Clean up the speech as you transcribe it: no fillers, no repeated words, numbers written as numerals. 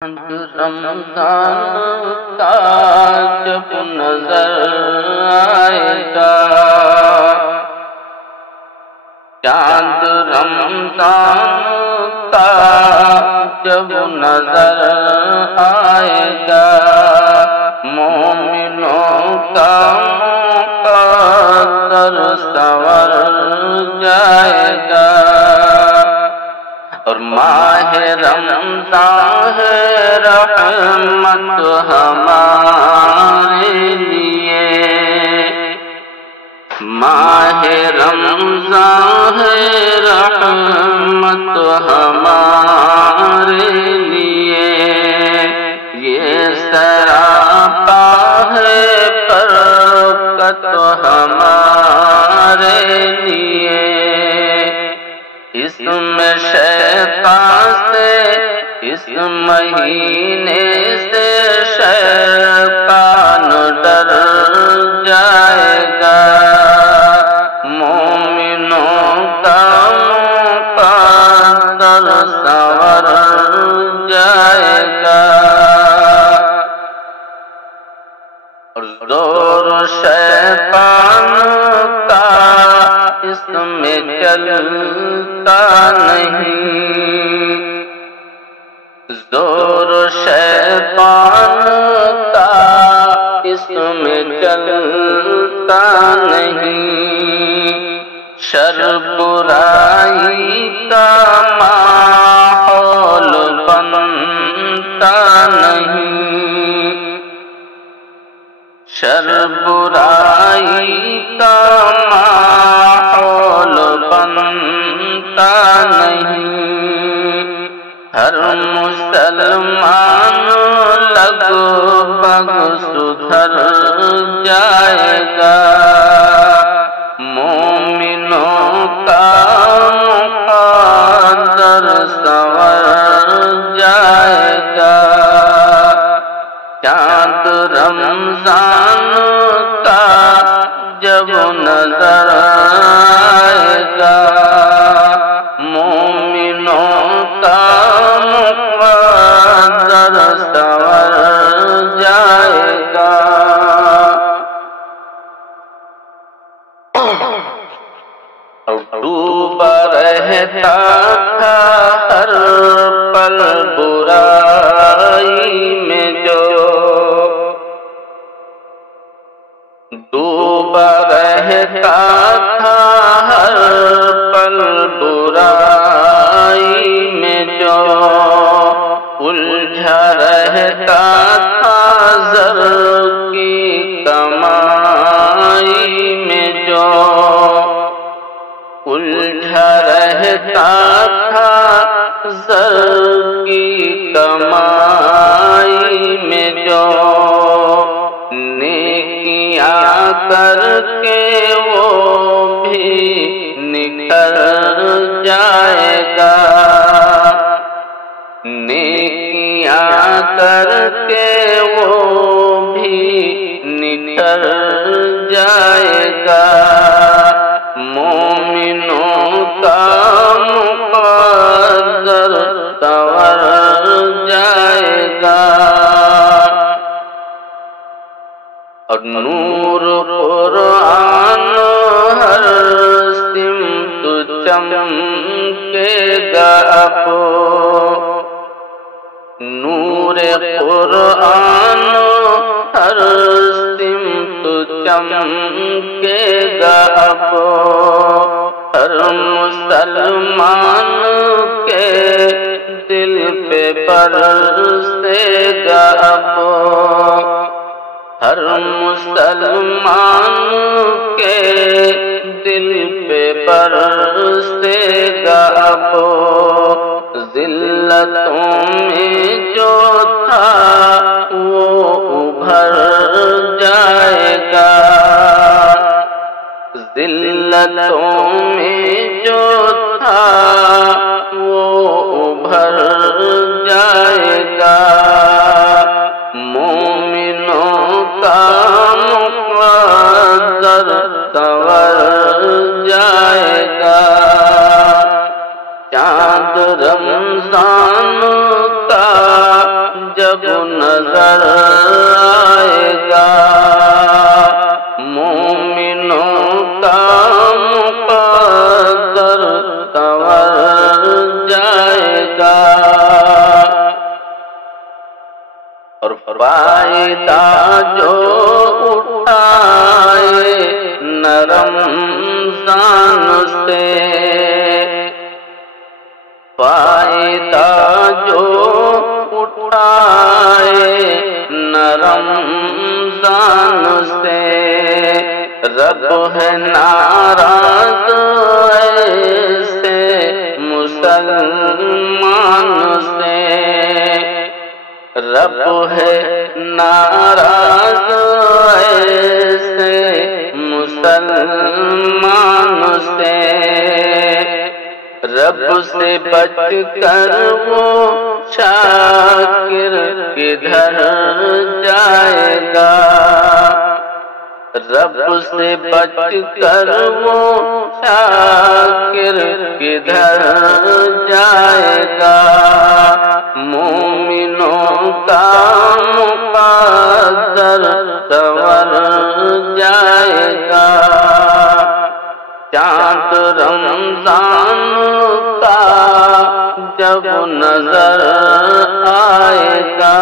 رمضان کا جب نظر آئے گا، چاند رمضان کا جب نظر آئے گا، مومنوں کا مقدر سنور جائے گا، اور ماہ رمضان ہے رحمت ہمارے لیے، ماہ رمضان ہے رحمت ہمارے لیے، یہ سراپا ہے برکت ہمارے لیے، اس میں شیطان سے اس مہینے سے شیطان ڈر جائے گا، مومنوں کا مقدر سنور جائے گا، اور زور شیطان کا اس میں چلتا نہیں، زور شیطان کا اس میں چلتا نہیں، شر برائی کا ماحول بنتا نہیں، شر برائی کا ماحول بنتا نہیں، ہر مسلمان لگ بھگ سدھر جائے گا، مومنوں کا مقدر سنور جائے گا، چاند رمضان کا جب نظر آئے گا، مومنوں کا مقدر سنور جائے گا، اور ڈوبا رہتا تھا ہر پل برائی میں جو، ڈوبا رہتا تھا ہر پل برائی میں جو، الجھا رہتا تھا زر کی کمائی میں جو، الجھا رہتا تھا زر کی کمائی میں جو، نیکیاں کر کے وہ بھی نکل جائے گا، نیکیاں کر کے وہ بھی نکل جائے گا، مومنوں کا مقدر سنور جائے گا، اور نور قرآن ہر سمت چمکے گا اب، نور قرآن ہر سمت چمکے گا اب، ہر مسلمان کے دل پہ برسے گا اب، ہر مسلمان کے دل پہ برسے گا اب، ذلتوں میں جو تھا وہ ابھر جائے گا، ذلتوں میں جو تھا وہ ابھر جائے گا، مومنوں کا مقدر سنور جائے گا، چاند رمضان کا جب نظر آئے گا مومنوں کا مقدر سنور جائے گا اور فائدہ جو اٹھائے نرم زان سے فائدہ جو اٹھائے نرم زان سے رب ہے ناراض ایسے مسلمان سے رب ہے ناراض ایسے مسلمان سے رب سے بچ کر وہ شاکر کدھر جائے گا رب سے بچ کر وہ شاکر کدھر جائے گا مومنوں کا مقدر سنور جائے گا چاند رمضان کا جب نظر آئے گا